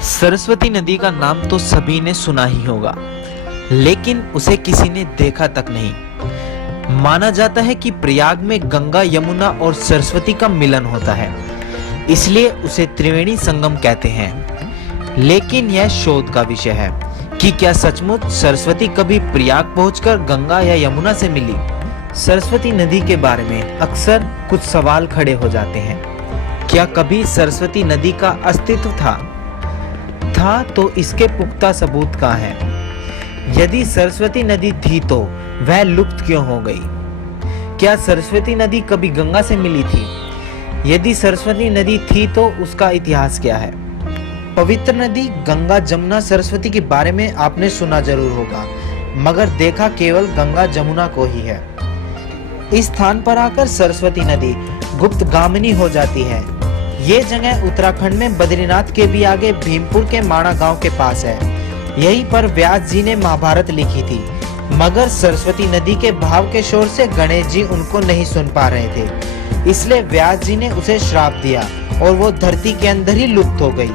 सरस्वती नदी का नाम तो सभी ने सुना ही होगा, लेकिन उसे किसी ने देखा तक नहीं। माना जाता है कि प्रयाग में गंगा, यमुना और सरस्वती का मिलन होता है, इसलिए उसे त्रिवेणी संगम कहते हैं। लेकिन यह शोध का विषय है कि क्या सचमुच सरस्वती कभी प्रयाग पहुंचकर गंगा या यमुना से मिली। सरस्वती नदी के बारे में अक्सर कुछ सवाल खड़े हो जाते हैं। क्या कभी सरस्वती नदी का अस्तित्व था तो इसके पुख्ता सबूत कहाँ हैं? यदि सरस्वती नदी थी तो वह लुप्त क्यों हो गई? क्या सरस्वती नदी कभी गंगा से मिली थी? यदि सरस्वती नदी थी तो उसका इतिहास क्या है? पवित्र नदी गंगा, जमुना, सरस्वती के बारे में आपने सुना जरूर होगा, मगर देखा केवल गंगा जमुना को ही है। इस स्थान पर आकर सरस्वती नदी गुप्तगामिनी हो जाती है। ये जगह उत्तराखंड में बद्रीनाथ के भी आगे भीमपुर के माणा गांव के पास है। यहीं पर व्यास जी ने महाभारत लिखी थी, मगर सरस्वती नदी के बहाव के शोर से गणेश जी उनको नहीं सुन पा रहे थे, इसलिए व्यास जी ने उसे श्राप दिया और वो धरती के अंदर ही लुप्त हो गई।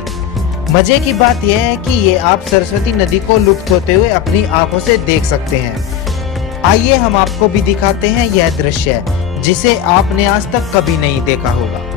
मजे की बात यह है कि ये आप सरस्वती नदी को लुप्त होते हुए अपनी आंखों से देख सकते हैं। आइए हम आपको भी दिखाते हैं यह दृश्य, जिसे आपने आज तक कभी नहीं देखा होगा।